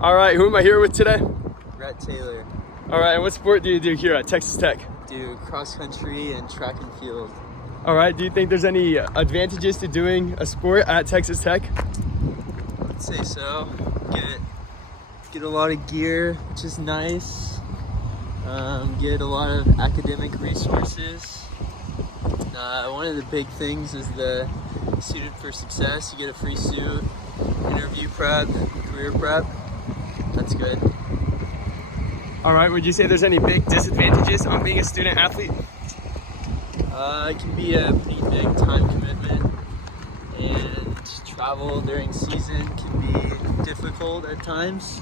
All right, who am I here with today? Rhett Taylor. All right, and what sport do you do here at Texas Tech? Do cross country and track and field. All right, do you think there's any advantages to doing a sport at Texas Tech? I'd say so. Get a lot of gear, which is nice. Get a lot of academic resources. One of the big things is the Student for Success. You get a free suit, interview prep, career prep. That's good. All right, would you say there's any big disadvantages on being a student athlete? It can be a pretty big time commitment, and travel during season can be difficult at times.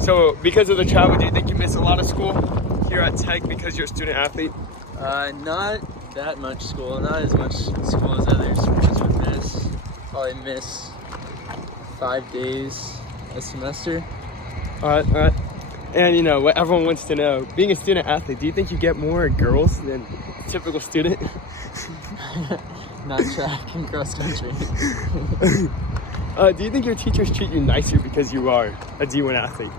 So because of the travel, do you think you miss a lot of school here at Tech because you're a student athlete? Not that much school, not as much school as other sports would miss. Probably miss 5 days a semester. All right. And you know, what everyone wants to know, being a student athlete, do you think you get more girls than a typical student? Not track and cross country. Do you think your teachers treat you nicer because you are a D1 athlete?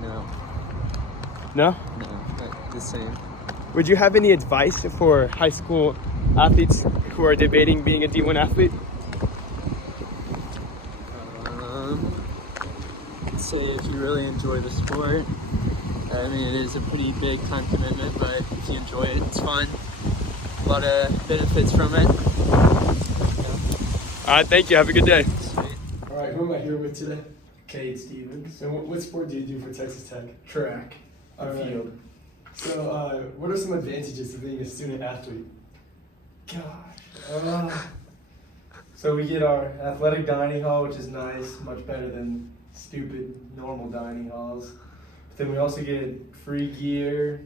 No. No? No, not the same. Would you have any advice for high school athletes who are debating being a D1 athlete? I'd say if you really enjoy the sport, I mean, it is a pretty big time commitment, but if you enjoy it, it's fun. A lot of benefits from it. All right, thank you. Have a good day. Sweet. All right, who am I here with today? Cade Stevens. And what sport do you do for Texas Tech? Track. All right. Field. So, what are some advantages of being a student athlete? Gosh. So we get our athletic dining hall, which is nice, much better than stupid normal dining halls. But then we also get free gear.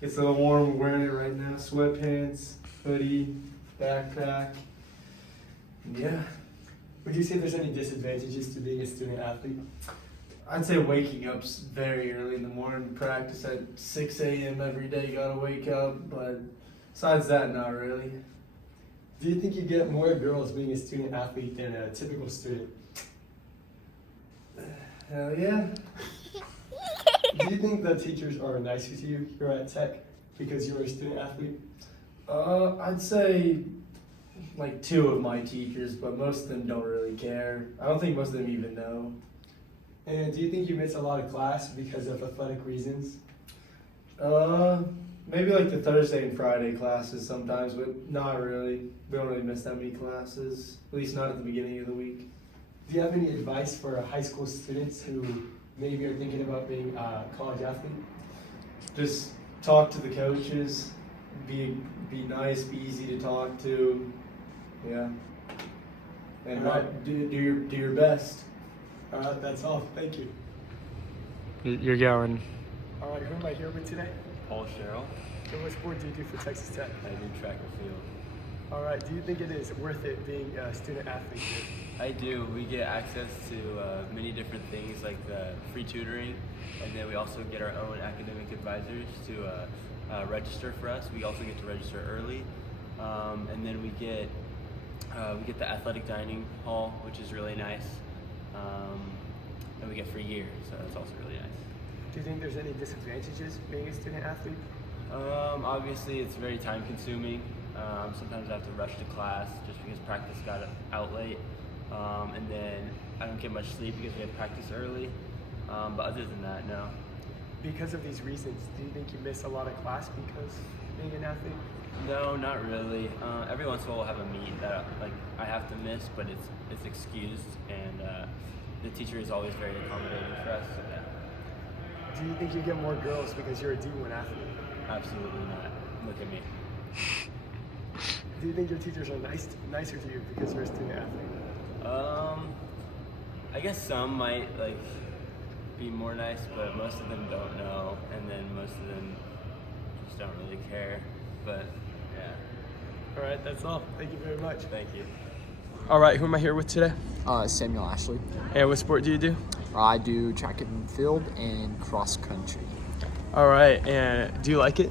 It's a little warm, we're wearing it right now. Sweatpants, hoodie, backpack. Yeah. Would you say there's any disadvantages to being a student athlete? I'd say waking up very early in the morning, practice at 6 a.m. every day, you gotta wake up, but besides that, not really. Do you think you get more girls being a student athlete than a typical student? Hell yeah. Do you think the teachers are nicer to you here at Tech because you're a student athlete? I'd say like 2 of my teachers, but most of them don't really care. I don't think most of them even know. And do you think you miss a lot of class because of athletic reasons? Maybe like the Thursday and Friday classes sometimes, but not really. We don't really miss that many classes, at least not at the beginning of the week. Do you have any advice for high school students who maybe are thinking about being a college athlete? Just talk to the coaches, be nice, be easy to talk to, yeah. And do your best. That's all. Thank you. You're going. All right, who am I here with today? Paul Sherrill. And what sport do you do for Texas Tech? I do track and field. All right, do you think it is worth it being a student athlete here? I do. We get access to many different things like the free tutoring, and then we also get our own academic advisors to register for us. We also get to register early, and then we get the athletic dining hall, which is really nice, and we get free gear, so that's also really nice. Do you think there's any disadvantages being a student athlete? Obviously, it's very time consuming. Sometimes I have to rush to class just because practice got out late. And then I don't get much sleep because we have practice early. But other than that, no. Because of these reasons, do you think you miss a lot of class because being an athlete? No, not really. Every once in a while we'll have a meet that I have to miss, but it's excused, and the teacher is always very accommodating for us. So yeah. Do you think you get more girls because you're a D1 athlete? Absolutely not. Look at me. Do you think your teachers are nicer to you because you're a student athlete? I guess some might be more nice, but most of them don't know, and then most of them just don't really care. But yeah. All right, that's all. Thank you very much. Thank you. All right, who am I here with today? Samuel Ashley. And what sport do you do? I do track and field and cross country. All right, and do you like it?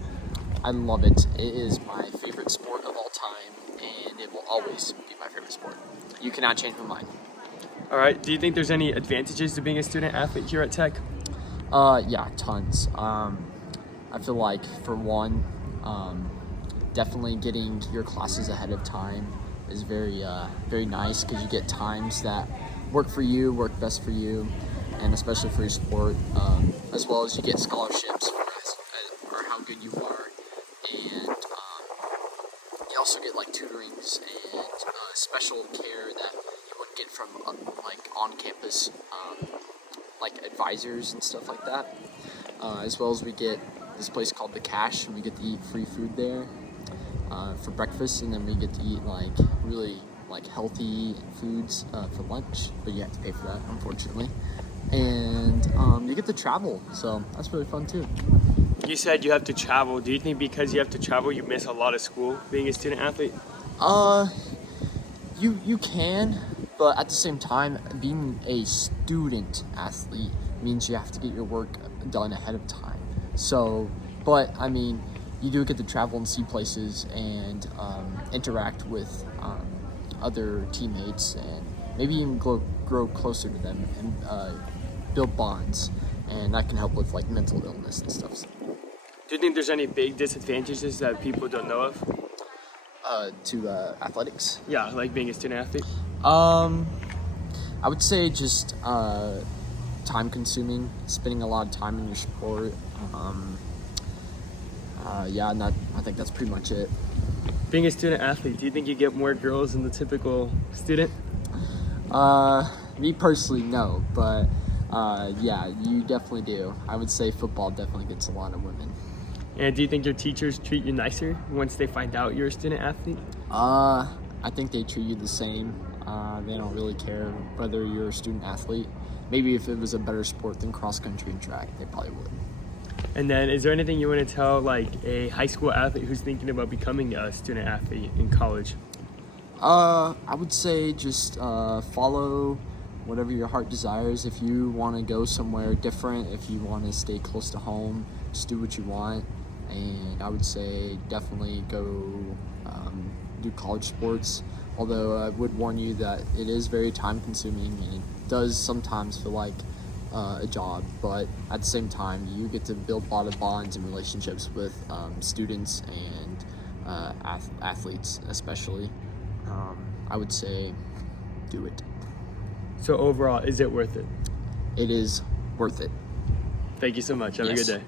I love it. It is my favorite sport of all time, and it will always be my favorite sport. You cannot change my mind. All right. Do you think there's any advantages to being a student athlete here at Tech? Yeah, tons. I feel like for one, definitely getting your classes ahead of time is very nice because you get times that work for you, work best for you, and especially for your sport, as well as you get scholarships for how good you are, and you also get like tutorings and special care that you wouldn't get from like on-campus like advisors and stuff like that, as well as we get this place called The Cache, and we get to eat free food there for breakfast, and then we get to eat like really like healthy foods for lunch, but you have to pay for that, unfortunately. And you get to travel, so that's really fun too. You said you have to travel. Do you think because you have to travel, you miss a lot of school being a student athlete? You can, but at the same time, being a student athlete means you have to get your work done ahead of time. So, but I mean, you do get to travel and see places and interact with other teammates and maybe even grow closer to them and build bonds, and that can help with like mental illness and stuff. Do you think there's any big disadvantages that people don't know of? To athletics. Yeah, like being a student athlete. I would say just time consuming, spending a lot of time in your sport. Yeah, and I think that's pretty much it. Being a student athlete, do you think you get more girls than the typical student? Me personally, no, but yeah, you definitely do. I would say football definitely gets a lot of women. And do you think your teachers treat you nicer once they find out you're a student athlete? I think they treat you the same. They don't really care whether you're a student athlete. Maybe if it was a better sport than cross country and track, they probably would. And then is there anything you want to tell like a high school athlete who's thinking about becoming a student athlete in college? I would say just follow whatever your heart desires. If you want to go somewhere different, if you want to stay close to home, just do what you want. And I would say definitely go do college sports. Although I would warn you that it is very time consuming and it does sometimes feel like a job, but at the same time you get to build a lot of bonds and relationships with students and athletes especially. I would say do it. So overall, is it worth it? It is worth it. Thank you so much. Have a Yes. good day.